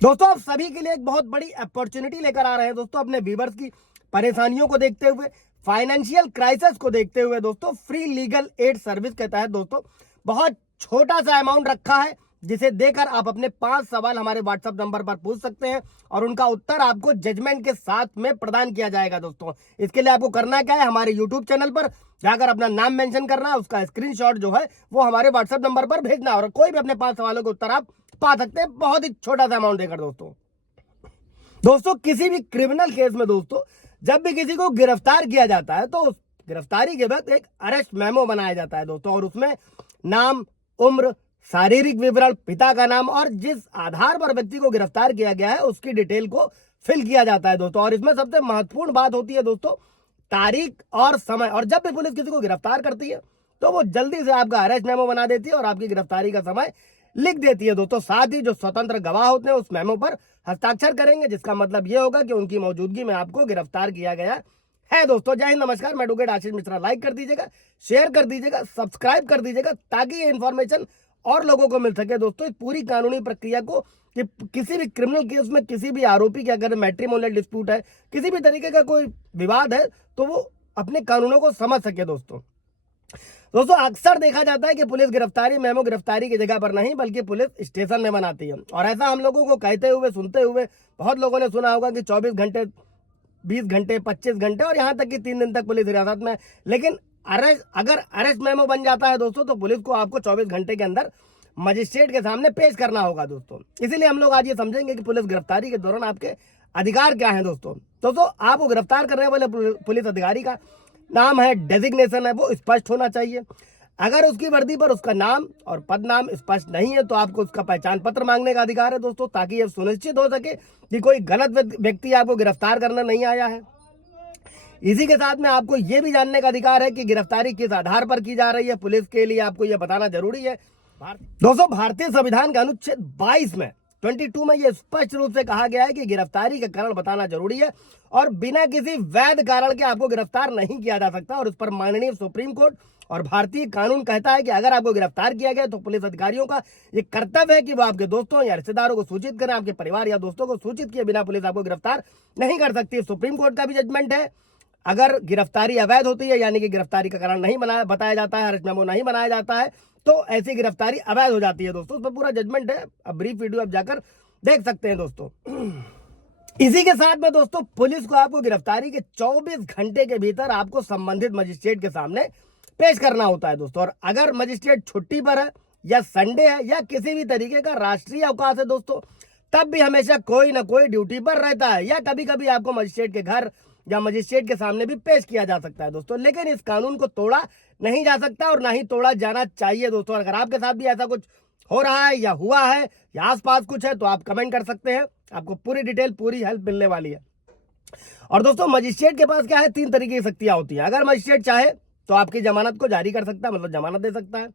दोस्तों आप सभी के लिए एक बहुत बड़ी अपॉर्चुनिटी लेकर आ रहे हैं दोस्तों, अपने व्यूवर्स की परेशानियों को देखते हुए, फाइनेंशियल क्राइसिस को देखते हुए दोस्तों, फ्री लीगल एड सर्विस के तहत दोस्तों बहुत छोटा सा अमाउंट रखा है, जिसे देकर आप अपने 5 सवाल हमारे व्हाट्सएप नंबर पर पूछ सकते हैं और उनका उत्तर आपको जजमेंट के साथ में प्रदान किया जाएगा। दोस्तों इसके लिए आपको करना क्या है, हमारे यूट्यूब चैनल पर जाकर अपना नाम मेंशन करना है, उसका स्क्रीनशॉट जो है वो हमारे व्हाट्सएप नंबर पर भेजना और कोई भी अपने 5 सवालों के उत्तर आप पा सकते हैं, बहुत ही छोटा सा अमाउंट देकर। दोस्तों किसी भी क्रिमिनल केस में दोस्तों जब भी किसी को गिरफ्तार किया जाता है तो उस गिरफ्तारी के वक्त एक अरेस्ट मेमो बनाया जाता है दोस्तों, और उसमें नाम, उम्र, शारीरिक विवरण, पिता का नाम और जिस आधार पर व्यक्ति को गिरफ्तार किया गया है उसकी डिटेल को फिल किया जाता है दोस्तों। और इसमें सबसे महत्वपूर्ण बात होती है दोस्तों तारीख और समय। और जब भी पुलिस किसी को गिरफ्तार करती है तो वो जल्दी से आपका अरेस्ट मेमो बना देती है और आपकी गिरफ्तारी का समय लिख देती है दोस्तों। साथ ही जो स्वतंत्र गवाह होते हैं उस मेमो पर हस्ताक्षर करेंगे, जिसका मतलब ये होगा कि उनकी मौजूदगी में आपको गिरफ्तार किया गया है। दोस्तों जय हिंद, नमस्कार, मैं एडवोकेट आशीष मिश्रा। लाइक कर दीजिएगा, शेयर कर दीजिएगा, सब्सक्राइब कर दीजिएगा ताकि ये इन्फॉर्मेशन और लोगों को मिल सके। दोस्तों इस पूरी कानूनी प्रक्रिया को कि किसी भी क्रिमिनल केस में किसी भी आरोपी के अगर मैट्रिमोनियल डिस्प्यूट है, किसी भी तरीके का कोई विवाद है, तो वो अपने कानूनों को समझ सके। दोस्तों अक्सर देखा जाता है कि पुलिस गिरफ्तारी मेमो गिरफ्तारी की जगह पर नहीं बल्कि पुलिस स्टेशन में बनाती है, और ऐसा हम लोगों को कहते हुए सुनते हुए बहुत लोगों ने सुना होगा कि 24 घंटे, 20 घंटे, 25 घंटे और यहाँ तक कि 3 दिन तक पुलिस हिरासत में। लेकिन अगर अरेस्ट मेमो बन जाता है दोस्तों तो पुलिस को आपको 24 घंटे के अंदर मजिस्ट्रेट के सामने पेश करना होगा दोस्तों। इसीलिए हम लोग आज ये समझेंगे कि पुलिस गिरफ्तारी के दौरान आपके अधिकार क्या है। दोस्तों आपको गिरफ्तार करने वाले पुलिस अधिकारी का नाम है, डेजिग्नेशन है, वो स्पष्ट होना चाहिए। अगर उसकी वर्दी पर उसका नाम और पद नाम स्पष्ट नहीं है तो आपको उसका पहचान पत्र मांगने का अधिकार है दोस्तों, ताकि यह सुनिश्चित हो सके कि कोई गलत व्यक्ति आपको गिरफ्तार करना नहीं आया है। इसी के साथ में आपको यह भी जानने का अधिकार है कि गिरफ्तारी किस आधार पर की जा रही है। पुलिस के लिए आपको यह बताना जरूरी है। दोस्तों भारतीय संविधान के अनुच्छेद 22 में 22 में यह स्पष्ट रूप से कहा गया है कि गिरफ्तारी का कारण बताना जरूरी है और बिना किसी वैध कारण के आपको गिरफ्तार नहीं किया जा सकता। और इस पर माननीय सुप्रीम कोर्ट और भारतीय कानून कहता है कि अगर आपको गिरफ्तार किया गया तो पुलिस अधिकारियों का ये कर्तव्य है कि वो आपके दोस्तों या रिश्तेदारों को सूचित करें। आपके परिवार या दोस्तों को सूचित किए बिना पुलिस आपको गिरफ्तार नहीं कर सकती। सुप्रीम कोर्ट का भी जजमेंट है, अगर गिरफ्तारी अवैध होती है यानी कि गिरफ्तारी का कारण नहीं बताया जाता है, अरेस्ट मेमो नहीं बनाया जाता है, तो ऐसी गिरफ्तारी अवैध हो जाती है। दोस्तों उस पर पूरा जजमेंट है, अब ब्रीफ वीडियो आप जाकर देख सकते हैं दोस्तों। इसी के साथ में दोस्तों पुलिस को आपको गिरफ्तारी के 24 घंटे के भीतर आपको संबंधित मजिस्ट्रेट के सामने पेश करना होता है दोस्तों। और अगर मजिस्ट्रेट छुट्टी पर है या संडे है या किसी भी तरीके का राष्ट्रीय अवकाश है दोस्तों, तब भी हमेशा कोई ना कोई ड्यूटी पर रहता है या कभी कभी आपको मजिस्ट्रेट के घर या मजिस्ट्रेट के सामने भी पेश किया जा सकता है दोस्तों। लेकिन इस कानून को तोड़ा नहीं जा सकता और ना ही तोड़ा जाना चाहिए दोस्तों। अगर आपके साथ भी ऐसा कुछ हो रहा है या हुआ है या आसपास कुछ है तो आप कमेंट कर सकते हैं, आपको पूरी डिटेल, पूरी हेल्प मिलने वाली है। और दोस्तों मजिस्ट्रेट के पास क्या है, 3 तरीके की शक्तियां होती है। अगर मजिस्ट्रेट चाहे तो आपकी जमानत को जारी कर सकता है, मतलब जमानत दे सकता है।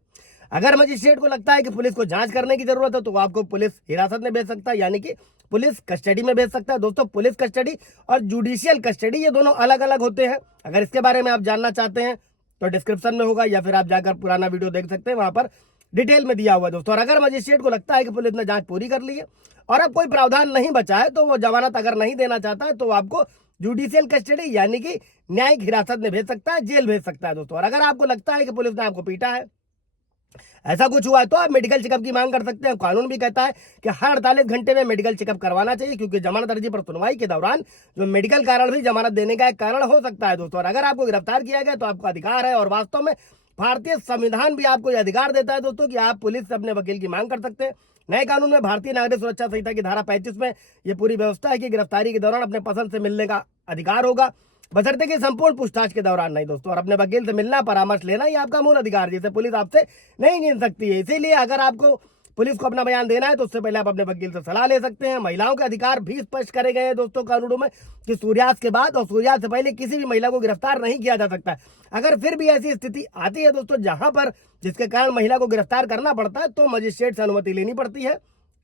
अगर मजिस्ट्रेट को लगता है कि पुलिस को जांच करने की जरूरत है तो वो आपको पुलिस हिरासत में भेज सकता है, यानी कि पुलिस कस्टडी में भेज सकता है। दोस्तों पुलिस कस्टडी और जुडिशियल कस्टडी ये दोनों अलग अलग होते हैं। अगर इसके बारे में आप जानना चाहते हैं तो डिस्क्रिप्शन में होगा या फिर आप जाकर पुराना वीडियो देख सकते हैं, वहां पर डिटेल में दिया हुआ है दोस्तों। और अगर मजिस्ट्रेट को लगता है कि पुलिस ने जांच पूरी कर ली है और अब कोई प्रावधान नहीं बचा है तो वो जमानत अगर नहीं देना चाहता है तो आपको जुडिशियल कस्टडी यानी कि न्यायिक हिरासत में भेज सकता है, जेल भेज सकता है दोस्तों। और अगर आपको लगता है कि पुलिस ने आपको पीटा है, ऐसा कुछ हुआ है, तो आप मेडिकल चेकअप की मांग कर सकते हैं। कानून भी कहता है कि हर 48 घंटे में मेडिकल चेकअप करवाना चाहिए, क्योंकि जमानत अर्जी पर सुनवाई के दौरान जो मेडिकल कारण भी जमानत देने का एक कारण हो सकता है दोस्तों। और अगर आपको गिरफ्तार किया गया तो आपको अधिकार है, और वास्तव में भारतीय संविधान भी आपको यह अधिकार देता है दोस्तों कि आप पुलिस से अपने वकील की मांग कर सकते हैं। नए कानून में भारतीय नागरिक सुरक्षा संहिता की धारा 35 में यह पूरी व्यवस्था है कि गिरफ्तारी के दौरान अपने पसंद से मिलने का अधिकार होगा, बशर्ते कि संपूर्ण पूछताछ के दौरान नहीं दोस्तों। और अपने वकील से मिलना, परामर्श लेना ये आपका मूल अधिकार, जिसे पुलिस आपसे नहीं छीन सकती है। इसीलिए अगर आपको पुलिस को अपना बयान देना है तो उससे पहले आप अपने वकील से सलाह ले सकते हैं। महिलाओं के अधिकार भी स्पष्ट करे गए हैं दोस्तों कानूनों में कि सूर्यास्त के बाद और सूर्यास्त से पहले किसी भी महिला को गिरफ्तार नहीं किया जा सकता है। अगर फिर भी ऐसी स्थिति आती है दोस्तों जहां पर जिसके कारण महिला को गिरफ्तार करना पड़ता है तो मजिस्ट्रेट से अनुमति लेनी पड़ती है,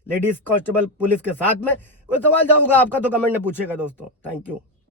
लेडीज कांस्टेबल पुलिस के साथ में। कोई सवाल होगा आपका तो कमेंट में पूछेगा दोस्तों। Thank you.